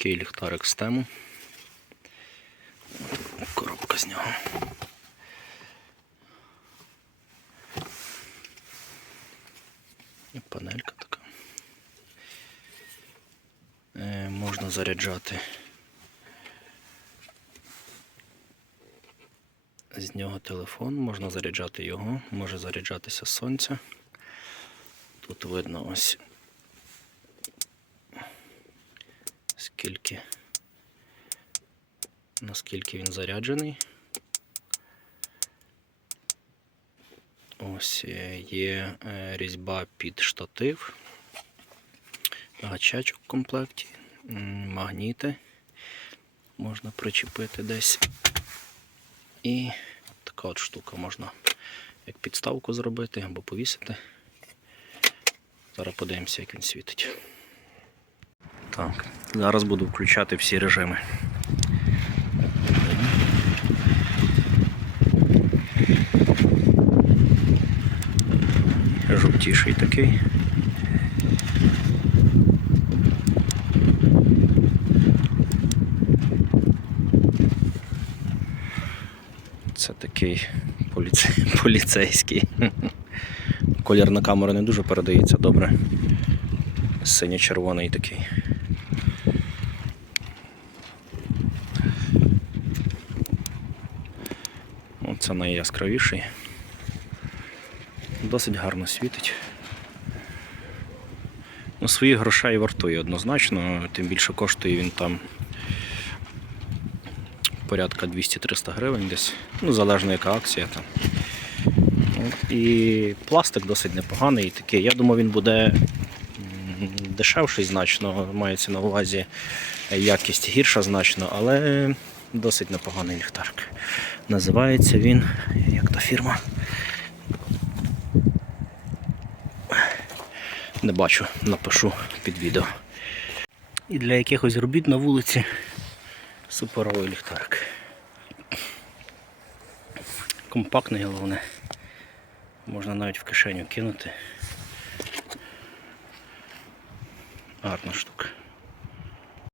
Такий ліхтарик з тему. Коробка з нього. І панелька така. Е, можна заряджати. З нього телефон, можна заряджати його, може заряджатися з сонця. Тут видно ось скільки, наскільки він заряджений. Ось е, є е, різьба під штатив, гачачок в комплекті, магніти можна причепити десь. І така от штука можна як підставку зробити або повісити. Зараз подивимося, як він світить. Так, зараз буду включати всі режими. Жовтіший такий. Це такий поліцей, поліцейський. Колір на камеру не дуже передається добре. Синьо-червоний такий. Оце найяскравіший. Досить гарно світить. Ну, своїх грошей вартує однозначно, тим більше коштує він там порядка 200-300 гривень десь, ну, залежно яка акція там. І пластик досить непоганий такий. Я думаю, він буде дешевший значно, мається на увазі якість гірша значно, але досить непоганий ліхтарик. Називається він, як та фірма. Не бачу, напишу під відео. І для якихось робіт на вулиці суперовий ліхтарик. Компактний головне. Можна навіть в кишеню кинути. Гарна штука.